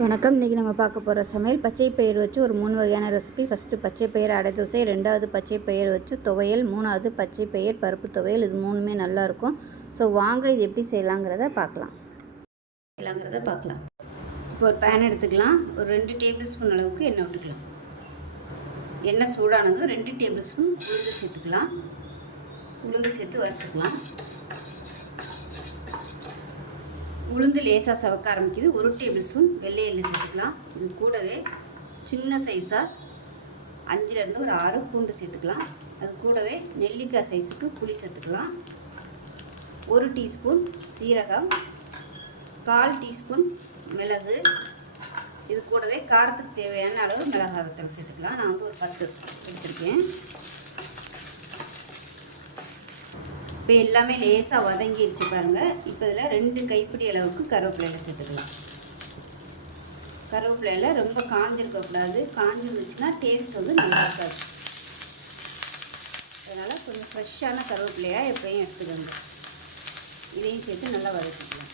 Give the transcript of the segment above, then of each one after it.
வணக்கம். இன்றைக்கி நம்ம பார்க்க போகிற சமையல் பச்சை பயிர் வச்சு ஒரு மூணு வகையான ரெசிபி ஃபஸ்ட்டு பச்சை பயிர் அடை தோசை ரெண்டாவது பச்சை பயிர் வச்சு துவையல் மூணாவது பச்சை பயிர் பருப்பு துவையல் இது மூணுமே நல்லாயிருக்கும் ஸோ வாங்க இது எப்படி செய்யலாங்கிறத பார்க்கலாம். செய்யலாங்கிறத பார்க்கலாம். இப்போ ஒரு பேன் எடுத்துக்கலாம். ஒரு ரெண்டு டேபிள் ஸ்பூன் அளவுக்கு எண்ணெய் விட்டுக்கலாம். எண்ணெய் சூடானதும் ரெண்டு டேபிள் ஸ்பூன் உளுந்து சேர்த்துக்கலாம். உளுந்து சேர்த்து வறுத்துக்கலாம். உளுந்து லேசாக சவக்க ஆரம்பிக்குது. ஒரு டேபிள் ஸ்பூன் வெள்ளை எள்ளு சேர்த்துக்கலாம். இது கூடவே சின்ன சைஸாக அஞ்சுலேருந்து ஒரு ஆறு பூண்டு சேர்த்துக்கலாம். அது கூடவே நெல்லிக்காய் சைஸுக்கு புளி சேர்த்துக்கலாம். ஒரு டீஸ்பூன் சீரகம் கால் டீஸ்பூன் மிளகு. இது கூடவே காரத்துக்கு தேவையான அளவு மிளகாய் வத்தல் சேர்த்துக்கலாம். நான் வந்து ஒரு பத்து எடுத்திருக்கேன். இப்போ எல்லாமே லேசாக வதங்கிடுச்சு பாருங்கள் இப்போ இதில் ரெண்டு கைப்பிடி அளவுக்கு கருவேப்பிலையில் சேர்த்துக்கலாம். கருவேப்பிலையில் ரொம்ப காஞ்சிருக்கக்கூடாது. காஞ்சிருந்துச்சுன்னா டேஸ்ட் வந்து நல்லா இருக்காது. அதனால் கொஞ்சம் ஃப்ரெஷ்ஷான கருவேப்பிலையாக எப்பயும் எடுத்துக்கோங்க. இதையும் சேர்த்து நல்லா வதக்கிக்கலாம்.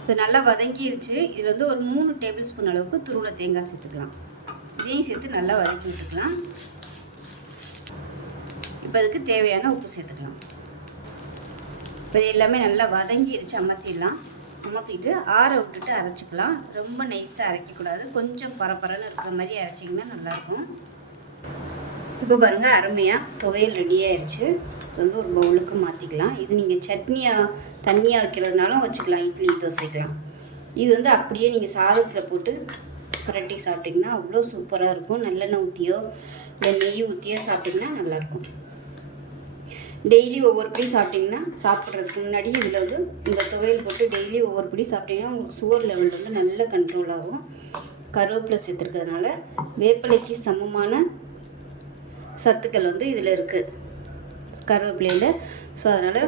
இப்போ நல்லா வதங்கிருச்சு. இதில் வந்து ஒரு மூணு டேபிள் ஸ்பூன் அளவுக்கு துருவல தேங்காய் சேர்த்துக்கலாம். இதையும் சேர்த்து நல்லா வதக்கி இப்போ அதுக்கு தேவையான உப்பு சேர்த்துக்கலாம். இப்போ இது எல்லாமே நல்லா வதங்கிடுச்சு அமர்த்திடலாம். அமர்த்திட்டு ஆற விட்டுட்டு அரைச்சிக்கலாம். ரொம்ப நைஸாக அரைக்கக்கூடாது. கொஞ்சம் பரபரன்னு இருக்கிற மாதிரி அரைச்சிங்கன்னா நல்லாயிருக்கும். இப்போ பாருங்கள் அருமையாக துவையல் ரெடி ஆயிடுச்சு வந்து ஒரு பவுலுக்கு மாற்றிக்கலாம் இது நீங்கள் சட்னியாக தண்ணியாக வைக்கிறதுனாலும் வச்சுக்கலாம். இட்லி தோசைக்கலாம் இது வந்து அப்படியே நீங்கள் சாதத்தில் போட்டு புரட்டி சாப்பிட்டிங்கன்னா அவ்வளோ சூப்பராக இருக்கும். நல்லெண்ணெய் ஊற்றியோ இல்லை நெய் ஊற்றியோ சாப்பிட்டிங்கன்னா நல்லாயிருக்கும். டெய்லி ஒவ்வொரு படி சாப்பிட்டிங்கன்னா சாப்பிட்றதுக்கு முன்னாடி இதில் வந்து இந்த துவையல் போட்டு டெய்லி ஒவ்வொரு படி சாப்பிட்டிங்கன்னா உங்களுக்கு சுகர் லெவல் வந்து நல்ல கண்ட்ரோல் ஆகும். கருவேப்பிலை சேர்த்துருக்கிறதுனால வேப்பிலைக்கு சமமான சத்துக்கள் வந்து இதில் இருக்குது கருவேப்பிலையில். ஸோ அதனால்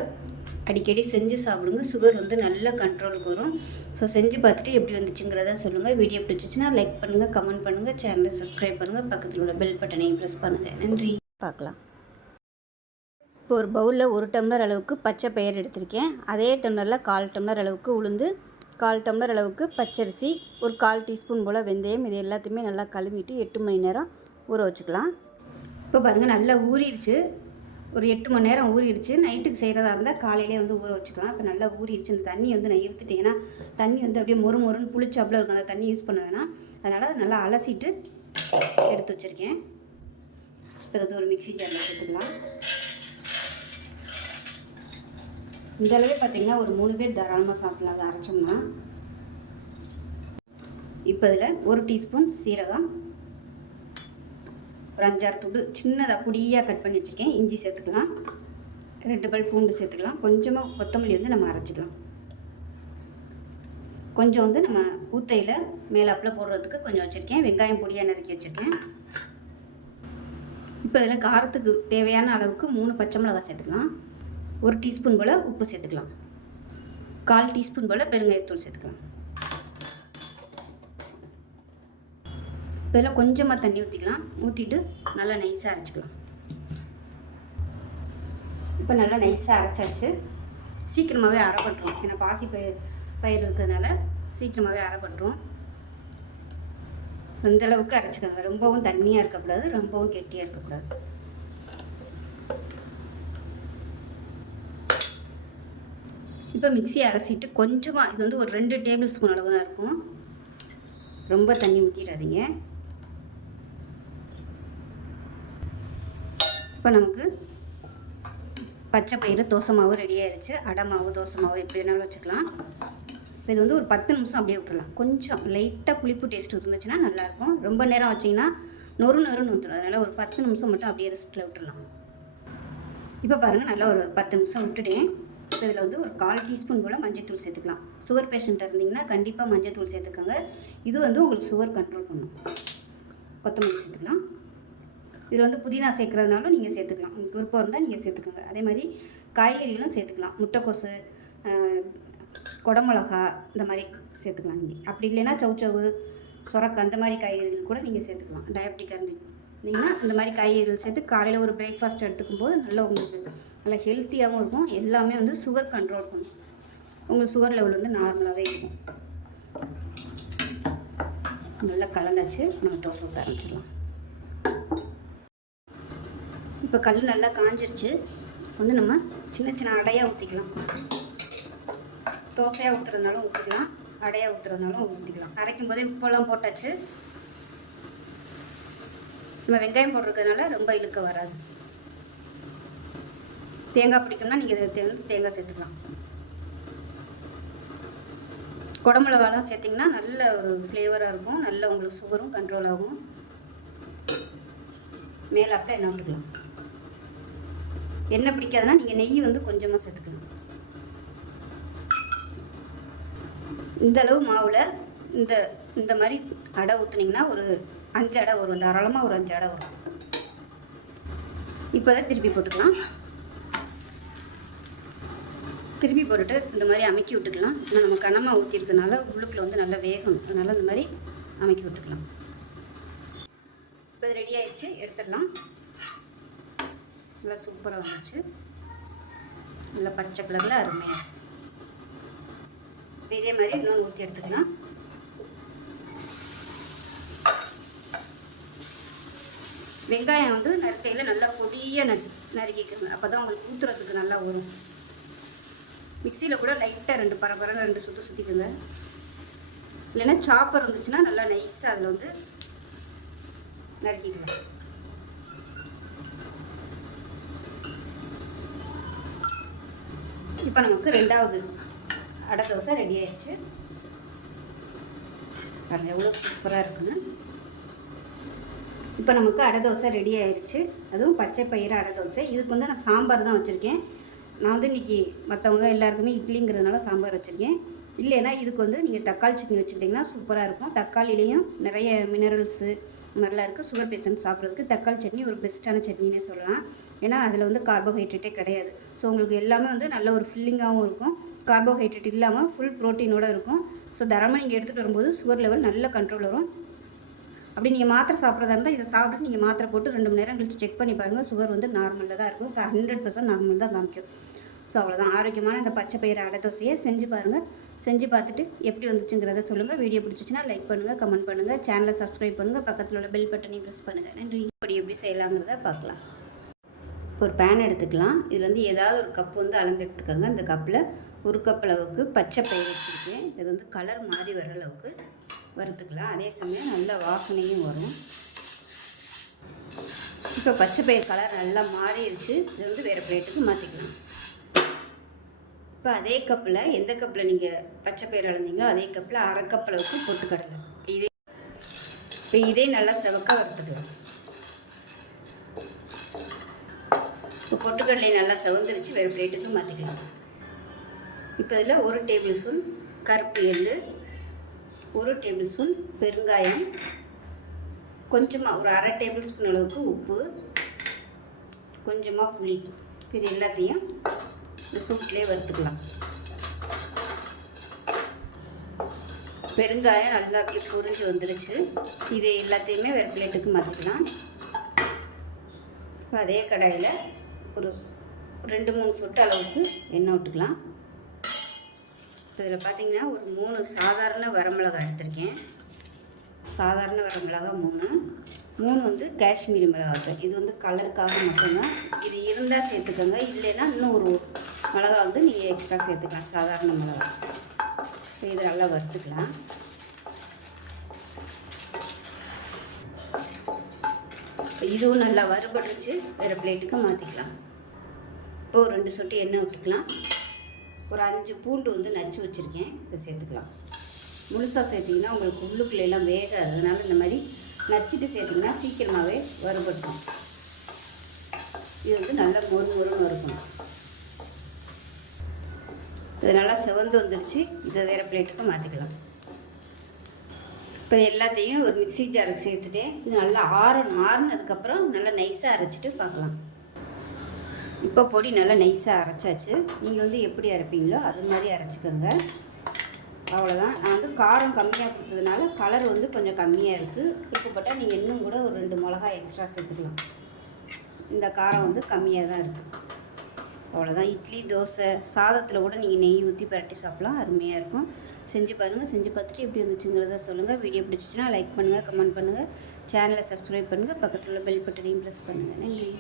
அடிக்கடி செஞ்சு சாப்பிடுங்க. சுகர் வந்து நல்ல கண்ட்ரோலுக்கு வரும். ஸோ செஞ்சு பார்த்துட்டு எப்படி வந்துச்சுங்கிறத சொல்லுங்கள் வீடியோ பிடிச்சிச்சின்னா லைக் பண்ணுங்கள் கமெண்ட் பண்ணுங்கள் சேனலை சப்ஸ்கிரைப் பண்ணுங்கள் பக்கத்தில் உள்ள பெல் பட்டனையும் ப்ரெஸ் பண்ணுங்கள் நன்றி. பார்க்கலாம். இப்போ ஒரு பவுலில் ஒரு டம்ளர் அளவுக்கு பச்சை பயிர் எடுத்திருக்கேன். அதே டம்ளரில் கால் டம்ளர் அளவுக்கு உளுந்து கால் டம்ளர் அளவுக்கு பச்சரிசி ஒரு கால் டீஸ்பூன் போல் வெந்தயம் இது எல்லாத்தையுமே நல்லா கழுவிட்டு எட்டு மணி நேரம் ஊற வச்சுக்கலாம். இப்போ பாருங்கள் நல்லா ஊறிடுச்சு. ஒரு எட்டு மணி நேரம் ஊறிடுச்சு. நைட்டுக்கு செய்கிறதா இருந்தால் காலையிலே வந்து ஊற வச்சுக்கலாம். இப்போ நல்லா ஊறிடுச்சு. இந்த தண்ணி வந்து நான் இருத்துட்டேன்னா தண்ணி வந்து அப்படியே மொறு மொறுன்னு புளிச்சாப்பில் இருக்கும். அந்த தண்ணி யூஸ் பண்ண வேணாம். அதனால் நல்லா அலசிட்டு எடுத்து வச்சுருக்கேன். இப்போ வந்து ஒரு மிக்சி ஜாரில் எடுத்துக்கலாம் இந்த அளவே பார்த்தீங்கன்னா ஒரு மூணு பேர் தாராளமாக சாப்பிடலாம். அதை அரைச்சோம்னா. இப்போ இதில் ஒரு டீஸ்பூன் சீரகம் ஒரு அஞ்சாறு துண்டு சின்னதாக பொடியாக கட் பண்ணி வச்சுருக்கேன். இஞ்சி சேர்த்துக்கலாம். ரெண்டு பல் பூண்டு சேர்த்துக்கலாம். கொஞ்சமாக கொத்தமல்லி வந்து நம்ம அரைச்சிக்கலாம். கொஞ்சம் வந்து நம்ம ஊத்தையில் மேலாப்பில் போடுறதுக்கு கொஞ்சம் வச்சுருக்கேன். வெங்காயம் பொடியாக நறுக்கி வச்சுருக்கேன். இப்போ இதில் காரத்துக்கு தேவையான அளவுக்கு மூணு பச்சை மிளகாய் சேர்த்துக்கலாம். ஒரு டீஸ்பூன் போல் உப்பு சேர்த்துக்கலாம். கால் டீஸ்பூன் போல் பெருங்காயத்தூள் சேர்த்துக்கலாம். இதெல்லாம் கொஞ்சமாக தண்ணி ஊற்றிக்கலாம் ஊற்றிட்டு நல்லா நைஸாக அரைச்சிக்கலாம். இப்போ நல்லா நைஸாக அரைச்சாச்சு. சீக்கிரமாகவே அரைப்பட்டுரும். ஏன்னா பாசி பயிர் பயிர் இருக்கிறதுனால சீக்கிரமாகவே அரைப்பட்டுரும். இந்த அளவுக்கு அரைச்சிக்கோங்க. ரொம்பவும் தண்ணியாக இருக்கக்கூடாது ரொம்பவும் கெட்டியாக இருக்கக்கூடாது. இப்போ மிக்சி அரைச்சிட்டு கொஞ்சமாக இது வந்து ஒரு ரெண்டு டேபிள் ஸ்பூன் அளவு தான் இருக்கும். ரொம்ப தண்ணி ஊற்றிடாதீங்க இப்போ நமக்கு பச்சை பயிறு தோசை மாவு ரெடி ஆயிடுச்சு அடை மாவு தோசை மாவு எப்படி வேணாலும் வச்சுக்கலாம். இப்போ இது வந்து ஒரு பத்து நிமிஷம் அப்படியே விட்டுடலாம் கொஞ்சம் லைட்டாக புளிப்பு டேஸ்ட் இருந்துச்சுன்னா நல்லாயிருக்கும். ரொம்ப நேரம் வச்சிங்கன்னா நொறு நொறுன்னு வந்துடும். அதனால் ஒரு பத்து நிமிஷம் மட்டும் அப்படியே ரெஸ்ட்டில் விட்டுடலாம் இப்போ பாருங்கள் நல்லா ஒரு பத்து நிமிஷம் விட்டுட்டேன். இதில் வந்து ஒரு கால் டீஸ்பூன் போல் மஞ்சத்தூள் சேர்த்துக்கலாம். சுகர் பேஷண்ட்டாக இருந்தீங்கன்னா கண்டிப்பாக மஞ்சத்தூள் சேர்த்துக்கோங்க. இது வந்து உங்களுக்கு சுகர் கண்ட்ரோல் பண்ணும். கொத்தமல்லி சேர்த்துக்கலாம். இதில் வந்து புதினா சேர்க்குறதுனாலும் நீங்கள் சேர்த்துக்கலாம். உங்களுக்கு விருப்பம் இருந்தால் நீங்கள் சேர்த்துக்கோங்க. அதே மாதிரி காய்கறிகளும் சேர்த்துக்கலாம். முட்டைக்கோசு குடமிளகா இந்த மாதிரி சேர்த்துக்கலாம் நீங்கள் அப்படி இல்லைன்னா சவுச்சவு சுரக்கா அந்த மாதிரி காய்கறிகள் கூட நீங்கள் சேர்த்துக்கலாம். டயபெட்டிக்காக இருந்தீங்கன்னா இந்த மாதிரி காய்கறிகள் சேர்த்து காலையில் ஒரு பிரேக்ஃபாஸ்ட் எடுத்துக்கும் போது நல்ல உங்களுக்கு நல்லா ஹெல்த்தியாகவும் இருக்கும். எல்லாமே வந்து சுகர் கண்ட்ரோல் பண்ணும். உங்களுக்கு சுகர் லெவல் வந்து நார்மலாகவே இருக்கும். நல்லா கலந்தாச்சு. நம்ம தோசை ஊற்ற ஆரம்பிச்சிடலாம். இப்போ கல் நல்லா காஞ்சிருச்சு. வந்து நம்ம சின்ன சின்ன அடையாக ஊற்றிக்கலாம் தோசையாக ஊற்றுறதுனாலும் ஊற்றிக்கலாம் அடையாக ஊற்றுறதுனாலும் ஊற்றிக்கலாம் அரைக்கும் போதே உப்பெல்லாம் போட்டாச்சு. நம்ம வெங்காயம் போட்டிருக்கிறதுனால ரொம்ப இழுக்க வராது. தேங்காய் பிடிக்கும்னா நீங்கள் இதை வந்து தேங்காய் சேர்த்துக்கலாம். குடமிளகாலாம் சேர்த்திங்கன்னா நல்ல ஒரு ஃப்ளேவராக இருக்கும். நல்ல உங்களுக்கு சுகரும் கண்ட்ரோல் ஆகும். மேலே அப்படியே எண்ணெய் விட்டுக்கலாம். எண்ணெய் பிடிக்காதுன்னா நீங்கள் நெய் வந்து கொஞ்சமாக சேர்த்துக்கலாம். இந்த அளவு மாவில் இந்த இந்த மாதிரி அடை ஊற்றுனீங்கன்னா ஒரு அஞ்சு அடை வரும். தாராளமாக ஒரு அஞ்சு அடை வரும். இப்போ தான் திருப்பி போட்டுக்கலாம். திருப்பி போட்டுட்டு இந்த மாதிரி அமைக்கி விட்டுக்கலாம். ஏன்னா நம்ம கனமாக ஊற்றிருக்கனால உள்ளுக்குள்ள வந்து நல்லா வேகணும் அதனால் இந்த மாதிரி அமைக்கி விட்டுக்கலாம். இப்போ இது ரெடி ஆயிடுச்சு. எடுத்துடலாம். நல்லா சூப்பராக வந்துச்சு. நல்லா பச்சை கலரில் அருமையாக இப்போ இதே மாதிரி இன்னொன்று ஊற்றி எடுத்துக்கலாம். வெங்காயம் வந்து நறுக்கையில் நல்லா பொடியாக நறுக்கிக்கணும் அப்போ தான் உங்களுக்கு ஊற்றுறதுக்கு நல்லா வரும். மிக்சியில் கூட லைட்டாக ரெண்டு பரபரன்னு ரெண்டு சுற்றி சுற்றிக்கோங்க இல்லைன்னா சாப்பர் இருந்துச்சுன்னா நல்லா நைஸாக அதில் வந்து நறுக்கிக்கலாம். இப்போ நமக்கு ரெண்டாவது அடை தோசை ரெடி ஆயிடுச்சு. பாருங்கள் எவ்வளோ சூப்பராக இருக்குன்னு. இப்போ நமக்கு அடை தோசை ரெடி ஆயிடுச்சு. அதுவும் பச்சை பயிறு அடை தோசை. இதுக்கு வந்து நான் சாம்பார் தான் வச்சுருக்கேன். நான் வந்து இன்றைக்கி மற்றவங்க எல்லாருக்குமே இட்லிங்கிறதுனால சாம்பார் வச்சுருக்கேன். இல்லைன்னா இதுக்கு வந்து நீங்கள் தக்காளி சட்னி வச்சுக்கிட்டிங்கன்னா சூப்பராக இருக்கும். தக்காளிலையும் நிறைய மினரல்ஸு மாதிரிலாம் இருக்குது சுகர் பேஷண்ட் சாப்பிட்றதுக்கு தக்காளி சட்னி ஒரு பெஸ்ட்டான சட்னினே சொல்லலாம். ஏன்னா அதில் வந்து கார்போஹைட்ரேட்டே கிடையாது. ஸோ உங்களுக்கு எல்லாமே வந்து நல்ல ஒரு ஃபில்லிங்காகவும் இருக்கும். கார்போஹைட்ரேட் இல்லாமல் ஃபுல் ப்ரோட்டீனோடு இருக்கும். ஸோ தரமாக நீங்கள் எடுத்துகிட்டு வரும்போது சுகர் லெவல் நல்ல கண்ட்ரோல் வரும். அப்படி நீங்கள் மாத்திரை சாப்பிட்றதா இருந்தால் இதை சாப்பிட்டு நீங்கள் மாத்திரை போட்டு ரெண்டு மணி நேரம் கழிச்சு செக் பண்ணி பாருங்கள் சுகர் வந்து நார்மலில் தான் இருக்கும். ஹண்ட்ரட் பர்சன்ட் நார்மல் தான் காமிக்கும். ஸோ அவ்வளோதான் ஆரோக்கியமான இந்த பச்சை பயிறு அடை தோசையை செஞ்சு பாருங்கள் செஞ்சு பார்த்துட்டு எப்படி வந்துச்சுங்கிறத சொல்லுங்கள் வீடியோ பிடிச்சிச்சின்னா லைக் பண்ணுங்கள் கமெண்ட் பண்ணுங்கள் சேனலை சப்ஸ்கிரைப் பண்ணுங்கள் பக்கத்தில் உள்ள பெல் பட்டனையும் ப்ரெஸ் பண்ணுங்கள் நன்றி. இப்படி எப்படி செய்யலாங்கிறத பார்க்கலாம். ஒரு பேன் எடுத்துக்கலாம். இதில் வந்து ஏதாவது ஒரு கப் வந்து அளந்து எடுத்துக்கோங்க. இந்த கப்பில் ஒரு கப் அளவுக்கு பச்சை பயிர் வச்சுருக்கேன். இது வந்து கலர் மாறி வர அளவுக்கு வறுத்துக்கலாம். அதே சமயம் நல்ல வாசனையும் வரும். இப்போ பச்சை பயிர் கலர் நல்லா மாறிடுச்சு. இது வந்து வேறு பிளேட்டுக்கு மாற்றிக்கலாம் இப்போ அதே கப்பில் எந்த கப்பில் நீங்கள் பச்சை பயிர் அளந்தீங்களோ அதே கப்பில் அரை கப் அளவுக்கு பொட்டுக்கடலை இதே இப்போ இதே நல்லா செவக்க வறுத்துக்கலாம் இப்போ பொட்டுக்கடலை நல்லா செவந்துருச்சு வேறு பிளேட்டுக்கு மாற்றிக்கலாம் இப்போ இதில் ஒரு டேபிள் ஸ்பூன் கருப்பு எள்ளு ஒரு டேபிள் ஸ்பூன் பெருங்காயம் கொஞ்சமாக ஒரு அரை டேபிள் ஸ்பூன் அளவுக்கு உப்பு கொஞ்சமாக புளி. இது எல்லாத்தையும் இந்த சூட்லேயே வறுத்துக்கலாம். பெருங்காயம் நல்லா அப்படியே பொறிஞ்சு வந்துருச்சு. இது எல்லாத்தையுமே வேறு பிளேட்டுக்கு மாற்றிக்கலாம் இப்போ அதே கடாயில் ஒரு ரெண்டு மூணு சொட்டு அளவுக்கு எண்ணெய் விட்டுக்கலாம். இதில் பார்த்தீங்கன்னா ஒரு மூணு சாதாரண வரமிளகா எடுத்திருக்கேன். சாதாரண வரமிளகா மூணு. மூணு வந்து காஷ்மீரி மிளகாத்தூள். இது வந்து கலருக்காக மட்டும்தான். இது இருந்தால் சேர்த்துக்கோங்க. இல்லைன்னா இன்னும் ஒரு மிளகா வந்து நீங்கள் எக்ஸ்ட்ரா சேர்த்துக்கலாம். சாதாரண மிளகா. இது நல்லா வறுத்துக்கலாம். இதுவும் நல்லா வறுபட்டுருச்சு. வேறு பிளேட்டுக்கு மாற்றிக்கலாம் இப்போ ஒரு ரெண்டு சொட்டு எண்ணெய் விட்டுக்கலாம். ஒரு அஞ்சு பூண்டு வந்து நச்சு வச்சுருக்கேன். இதை சேர்த்துக்கலாம். முழுசாக சேர்த்திங்கன்னா உங்களுக்கு உள்ளுக்குள்ள எல்லாம் வேகாது. அதனால் இந்த மாதிரி நச்சுட்டு சேர்த்திங்கன்னா சீக்கிரமாகவே வறுபட்டுரும். இது வந்து நல்லா மொறு மொறுன்னு இருக்கணும் இது நல்லா செவந்து வந்துடுச்சு. இதை வேறு பிளேட்டுக்கு மாற்றிக்கலாம் இப்போ எல்லாத்தையும் ஒரு மிக்ஸி ஜாருக்கு சேர்த்துட்டேன் இது நல்லா ஆறணும். ஆறுனதுக்கப்புறம் நல்லா நைஸாக அரைச்சிட்டு பார்க்கலாம். இப்போ பொடி நல்லா நைஸாக அரைச்சாச்சு. நீங்கள் வந்து எப்படி அரைப்பீங்களோ அது மாதிரி அரைச்சிக்கோங்க. அவ்வளோதான் நான் வந்து காரம் கம்மியாக கொடுத்ததுனால கலர் வந்து கொஞ்சம் கம்மியாக இருக்குது விருப்பப்பட்டால் நீங்கள் இன்னும் கூட ஒரு ரெண்டு மிளகாய் எக்ஸ்ட்ரா சேர்த்துக்கலாம். இந்த காரம் வந்து கம்மியாக தான் இருக்குது அவ்வளோதான் இட்லி தோசை சாதத்தில் கூட நீங்கள் நெய் ஊற்றி பரட்டி சாப்பிட்லாம். அருமையாக இருக்கும். செஞ்சு பாருங்கள் செஞ்சு பார்த்துட்டு எப்படி வந்துச்சுங்கிறத சொல்லுங்கள் வீடியோ பிடிச்சிச்சின்னா லைக் பண்ணுங்கள் கமெண்ட் பண்ணுங்கள் சேனலை சப்ஸ்கிரைப் பண்ணுங்கள் பக்கத்தில் உள்ள பெல் பட்டனையும் ப்ரெஸ் பண்ணுங்கள் நன்றி.